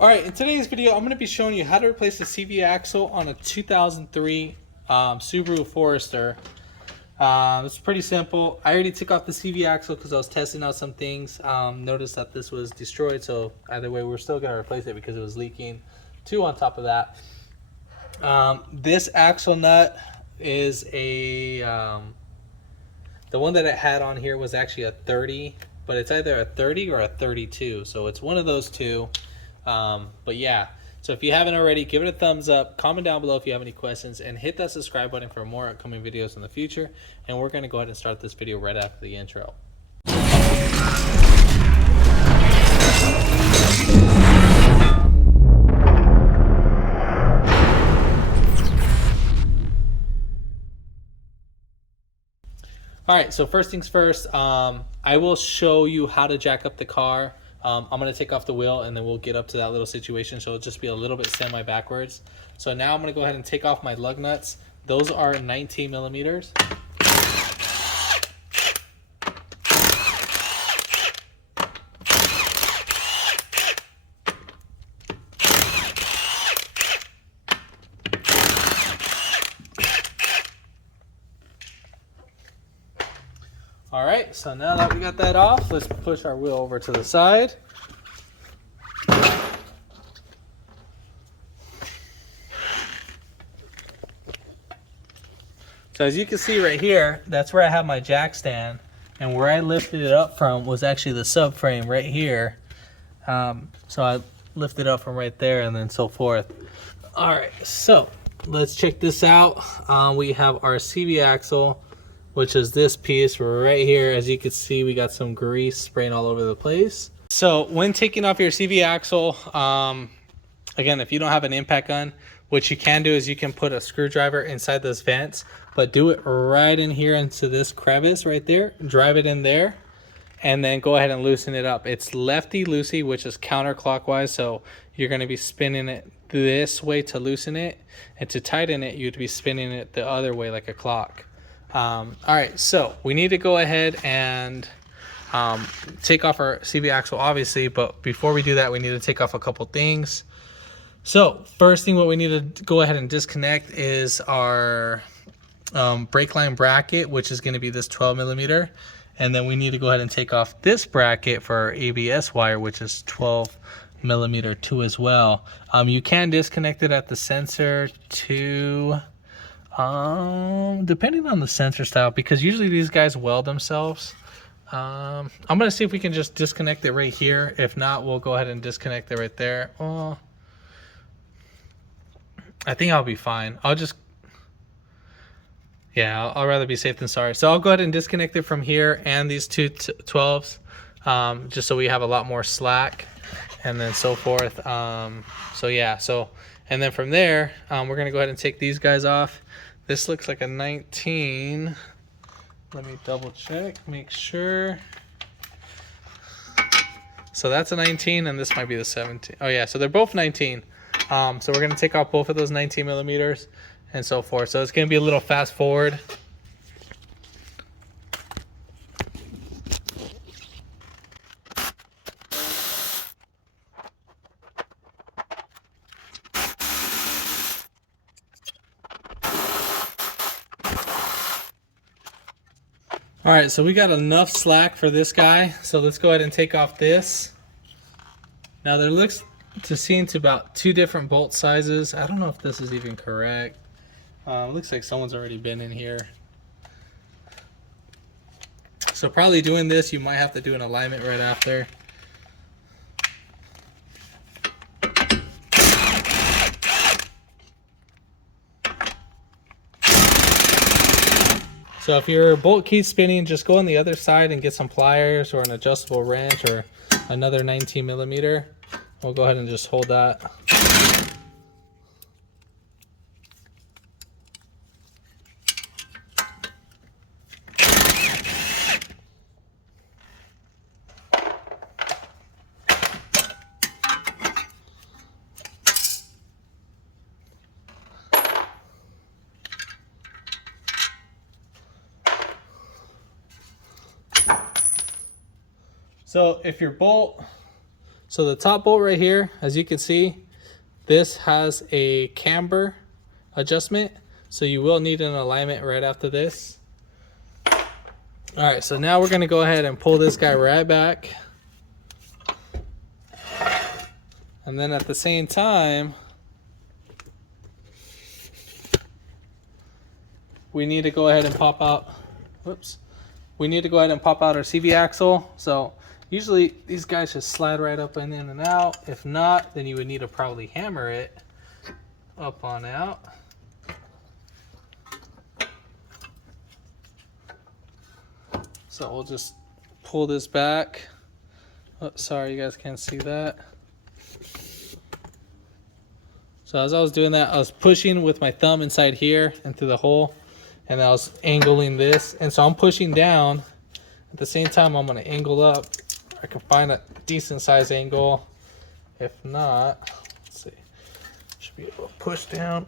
Alright, in today's video, I'm going to be showing you how to replace the CV axle on a 2003 Subaru Forester. It's pretty simple. I already took off the CV axle because I was testing out some things. Noticed that this was destroyed, so either way, we're still going to replace it because it was leaking. Two, on top of that, this axle nut is a... the one that it had on here was actually a 30, but it's either a 30 or a 32, so it's one of those two. But yeah, so if you haven't already, give it a thumbs up, comment down below if you have any questions, and hit that subscribe button for more upcoming videos in the future. And we're going to go ahead and start this video right after the intro. Alright, so first things first, I will show you how to jack up the car. I'm going to take off the wheel and then we'll get up to that little situation, so it'll just be a little bit semi-backwards. So now I'm going to go ahead and take off my lug nuts. Those are 19 millimeters. Alright, so now that we got that off, let's push our wheel over to the side. So as you can see right here, that's where I have my jack stand, and where I lifted it up from was actually the subframe right here. So I lifted up from right there and then so forth. Alright, so let's check this out. We have our CV axle, which is this piece right here. As you can see, we got some grease spraying all over the place. So when taking off your CV axle, again, if you don't have an impact gun, what you can do is you can put a screwdriver inside those vents, but do it right in here into this crevice right there. Drive it in there and then go ahead and loosen it up. It's lefty-loosey, which is counterclockwise, so you're going to be spinning it this way to loosen it, and to tighten it, you'd be spinning it the other way like a clock. Alright, so we need to go ahead and take off our CV axle, obviously, but before we do that, we need to take off a couple things. So first thing what we need to go ahead and disconnect is our brake line bracket, which is going to be this 12 millimeter, and then we need to go ahead and take off this bracket for our ABS wire, which is 12 millimeter too as well. You can disconnect it at the sensor to depending on the sensor style, because usually these guys weld themselves. I'm gonna see if we can just disconnect it right here. If not, we'll go ahead and disconnect it right there. I think I'll be fine. I'll rather be safe than sorry. So I'll go ahead and disconnect it from here and these two 12s, just so we have a lot more slack and then so forth. So yeah, and then from there, we're gonna go ahead and take these guys off. This looks like a 19. Let me double check, make sure. So that's a 19 and this might be the 17. Oh yeah, so they're both 19. So we're gonna take off both of those 19 millimeters and so forth. So it's gonna be a little fast forward. All right, so we got enough slack for this guy. So let's go ahead and take off this. Now there looks to seem to about two different bolt sizes. I don't know if this is even correct. Looks like someone's already been in here. So probably doing this, you might have to do an alignment right after. So if your bolt keeps spinning, just go on the other side and get some pliers or an adjustable wrench or another 19 millimeter. We'll go ahead and just hold that. So So the top bolt right here, as you can see, this has a camber adjustment. So you will need an alignment right after this. All right, so now we're gonna go ahead and pull this guy right back. And then at the same time, we need to go ahead and pop out, we need to go ahead and pop out our CV axle. So usually these guys just slide right up and in and out. If not, then you would need to probably hammer it up on out. So we'll just pull this back. Oh, sorry, you guys can't see that. So as I was doing that, I was pushing with my thumb inside here into the hole, and I was angling this. And so I'm pushing down. At the same time, I'm gonna angle up. I can find a decent size angle. If not, let's see, should be able to push down.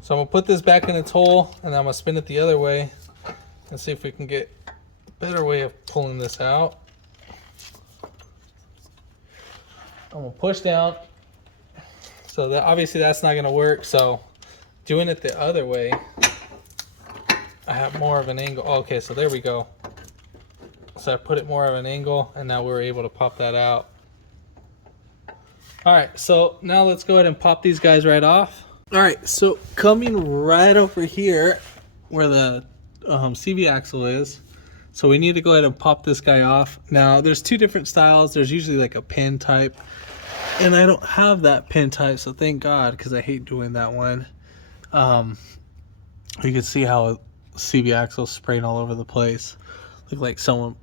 So I'm gonna put this back in its hole, and I'm gonna spin it the other way and see if we can get a better way of pulling this out. I'm gonna push down. So that obviously that's not gonna work. So doing it the other way, I have more of an angle. Okay, so there we go. So I put it more of an angle, and now we're able to pop that out. All right, so now let's go ahead and pop these guys right off. All right, so coming right over here where the CV axle is, so we need to go ahead and pop this guy off. Now there's two different styles. There's usually like a pin type, and I don't have that pin type, so thank God, because I hate doing that one. You can see how CV axle sprayed all over the place. Look like someone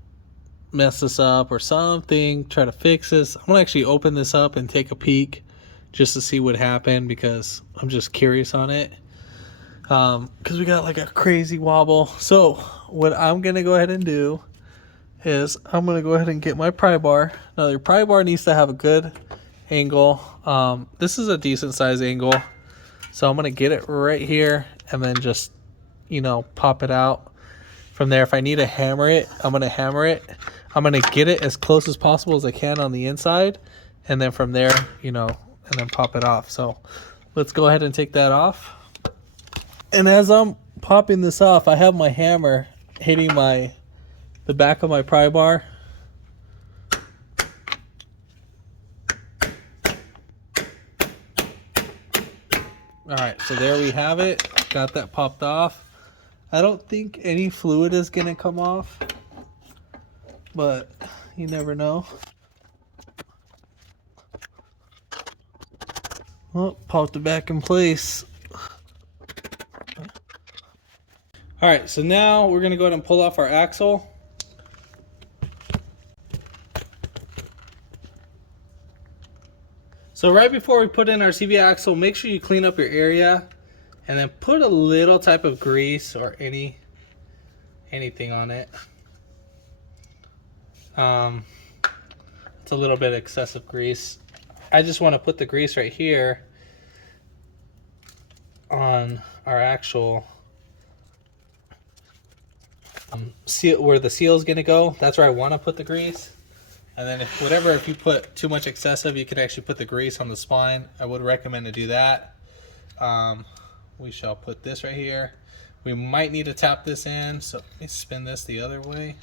messed this up or something, try to fix this. I'm gonna actually open this up and take a peek just to see what happened, because I'm just curious on it. Because we got like a crazy wobble. So what I'm gonna go ahead and do is I'm gonna go ahead and get my pry bar. Now your pry bar needs to have a good angle. This is a decent size angle. So I'm gonna get it right here and then just, you know, pop it out. From there, if I need to hammer it, I'm gonna hammer it. I'm gonna get it as close as possible as I can on the inside. And then from there, you know, and then pop it off. So let's go ahead and take that off. And as I'm popping this off, I have my hammer hitting the back of my pry bar. All right, so there we have it. Got that popped off. I don't think any fluid is gonna come off, but you never know. Well, popped it back in place. All right, so now we're gonna go ahead and pull off our axle. So right before we put in our CV axle, make sure you clean up your area and then put a little type of grease or anything on it. It's a little bit excessive grease. I just want to put the grease right here on our actual seal, where the seal is going to go. That's where I want to put the grease. And then if you put too much excessive, you can actually put the grease on the spline. I would recommend to do that. We shall put this right here. We might need to tap this in, so let me spin this the other way.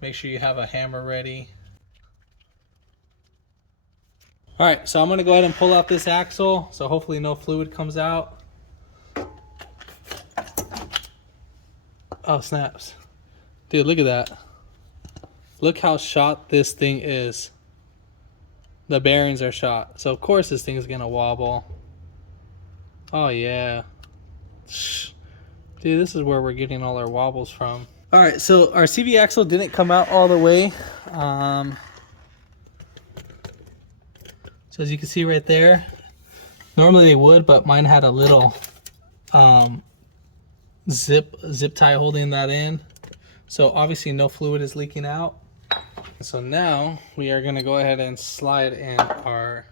Make sure you have a hammer ready. All right, so I'm gonna go ahead and pull out this axle, so hopefully no fluid comes out. Oh, snaps. Dude, look at that. Look how shot this thing is. The bearings are shot, so of course this thing is gonna wobble. Oh yeah. Dude, this is where we're getting all our wobbles from. All right, so our CV axle didn't come out all the way. So as you can see right there, normally they would, but mine had a little zip tie holding that in. So obviously no fluid is leaking out. So now we are gonna go ahead and slide in our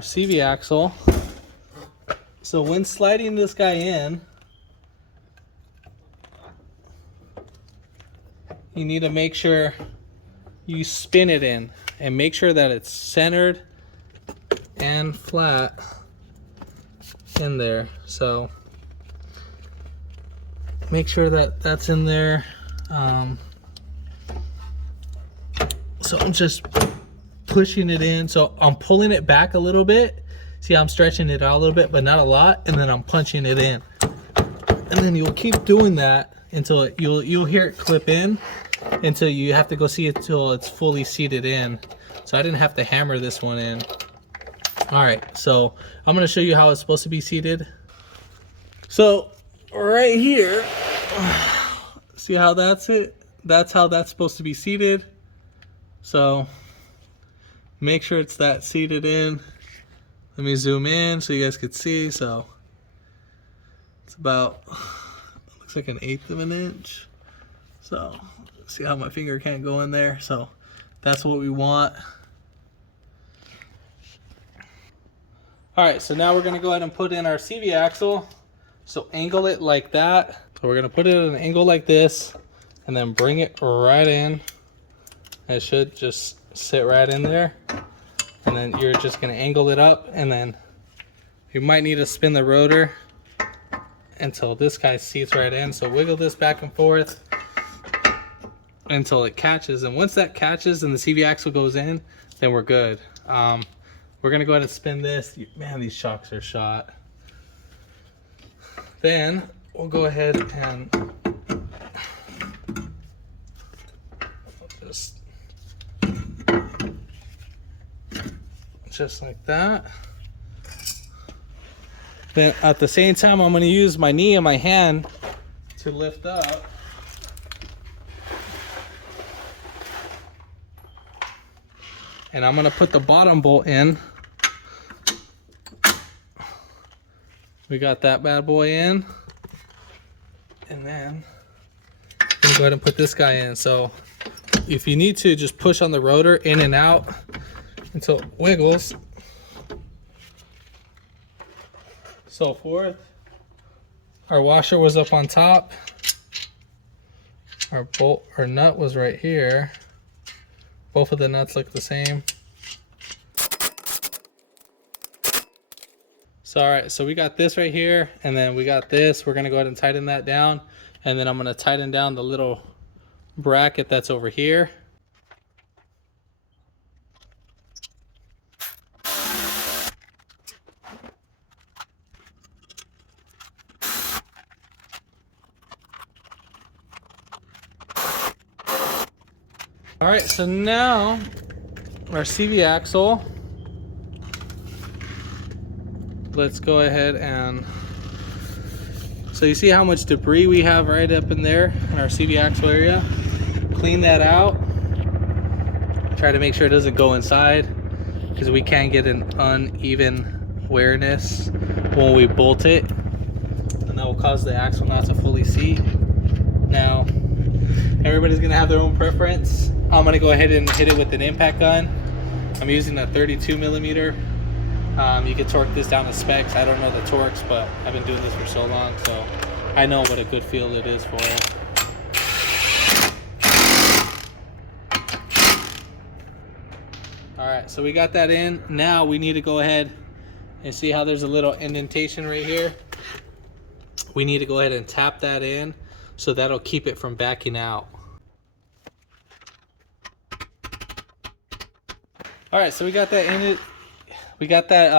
CV axle. So when sliding this guy in, you need to make sure you spin it in and make sure that it's centered and flat in there. So make sure that that's in there. So I'm just pushing it in. So I'm pulling it back a little bit. See, I'm stretching it out a little bit, but not a lot. And then I'm punching it in. And then you'll keep doing that until you'll hear it clip in, until you have to go see it till it's fully seated in. So I didn't have to hammer this one in. All right, so I'm gonna show you how it's supposed to be seated. So right here, see how that's it? That's how that's supposed to be seated. So make sure it's that seated in. Let me zoom in so you guys could see. So it's about, looks like 1/8 of an inch. So see how my finger can't go in there? So that's what we want. All right, so now we're gonna go ahead and put in our CV axle. So angle it like that. So we're gonna put it at an angle like this and then bring it right in. It should just sit right in there. And then you're just gonna angle it up, and then you might need to spin the rotor until this guy seats right in. So wiggle this back and forth until it catches. And once that catches and the CV axle goes in, then we're good. We're gonna go ahead and spin this. Man, these shocks are shot. Then we'll go ahead and just like that. Then at the same time, I'm going to use my knee and my hand to lift up. And I'm going to put the bottom bolt in. We got that bad boy in. And then I'm going to go ahead and put this guy in. So if you need to, just push on the rotor in and out until it wiggles. So forth. Our washer was up on top. Our bolt or nut was right here. Both of the nuts look the same. So all right, so we got this right here, and then we got this. We're gonna go ahead and tighten that down, and then I'm gonna tighten down the little bracket that's over here. All right, so now our CV axle, let's go ahead and, so you see how much debris we have right up in there in our CV axle area? Clean that out. Try to make sure it doesn't go inside, because we can get an uneven wearness when we bolt it, and that will cause the axle not to fully seat. Now, everybody's gonna have their own preference. I'm gonna go ahead and hit it with an impact gun. I'm using a 32 millimeter. You can torque this down to specs. I don't know the torques, but I've been doing this for so long, so I know what a good feel it is for it. All right, so we got that in. Now we need to go ahead and see how there's a little indentation right here. We need to go ahead and tap that in, so that'll keep it from backing out. All right, so we got that in it. We got that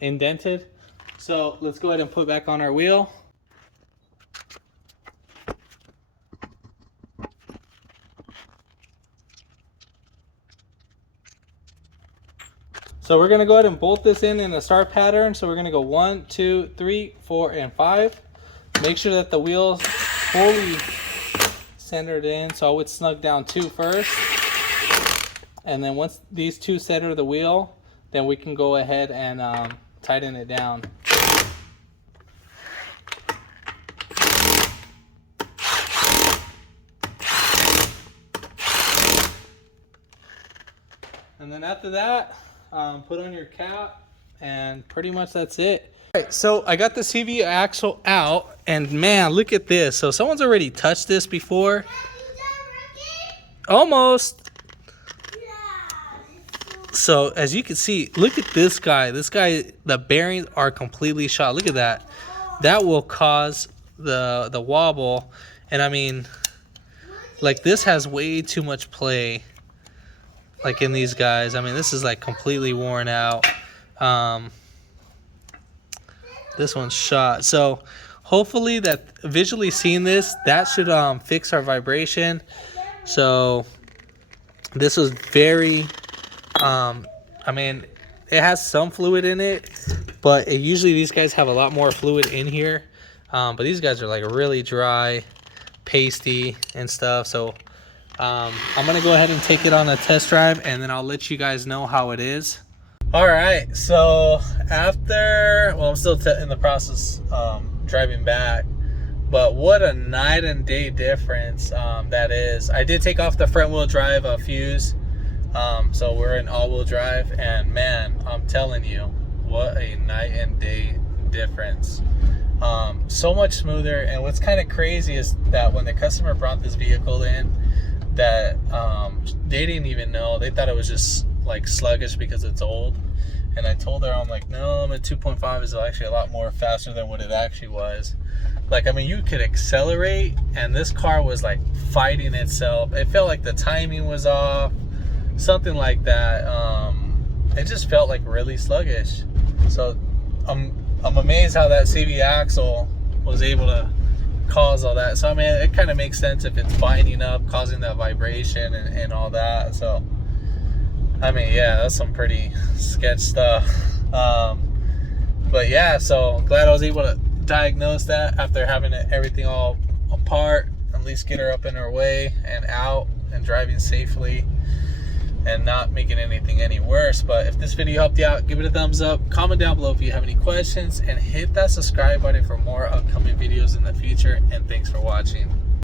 indented. So let's go ahead and put back on our wheel. So we're gonna go ahead and bolt this in a star pattern. So we're gonna go 1, 2, 3, 4, and 5. Make sure that the wheel's fully centered in. So I would snug down 2 first. And then once these 2 center the wheel, then we can go ahead and tighten it down. And then after that, put on your cap, and pretty much that's it. Alright, so I got the CV axle out, and man, look at this. So someone's already touched this before. Almost. So as you can see, look at this guy. This guy, the bearings are completely shot. Look at that. That will cause the wobble. And I mean, like, this has way too much play, like in these guys. I mean, this is like completely worn out. This one's shot. So hopefully that visually seeing this, that should fix our vibration. So this was very I mean, it has some fluid in it, but usually these guys have a lot more fluid in here. But these guys are like really dry, pasty and stuff. So I'm gonna go ahead and take it on a test drive, and then I'll let you guys know how it is. All right, so after, well, I'm still in the process driving back, but what a night and day difference that is. I did take off the front wheel drive fuse, so we're in all-wheel drive, and man, I'm telling you, what a night and day difference. So much smoother. And what's kind of crazy is that when the customer brought this vehicle in, that they didn't even know. They thought it was just like sluggish because it's old. And I told her, I'm like, no, I'm at 2.5 is actually a lot more faster than what it actually was. Like, I mean, you could accelerate, and this car was like fighting itself. It felt like the timing was off, something like that. It just felt like really sluggish. So I'm amazed how that CV axle was able to cause all that. So I mean, it kind of makes sense if it's binding up, causing that vibration and all that. So I mean, yeah, that's some pretty sketch stuff. But yeah, so glad I was able to diagnose that after having everything all apart. At least get her up in her way and out and driving safely and not making anything any worse. But if this video helped you out, give it a thumbs up, comment down below if you have any questions, and hit that subscribe button for more upcoming videos in the future. And thanks for watching.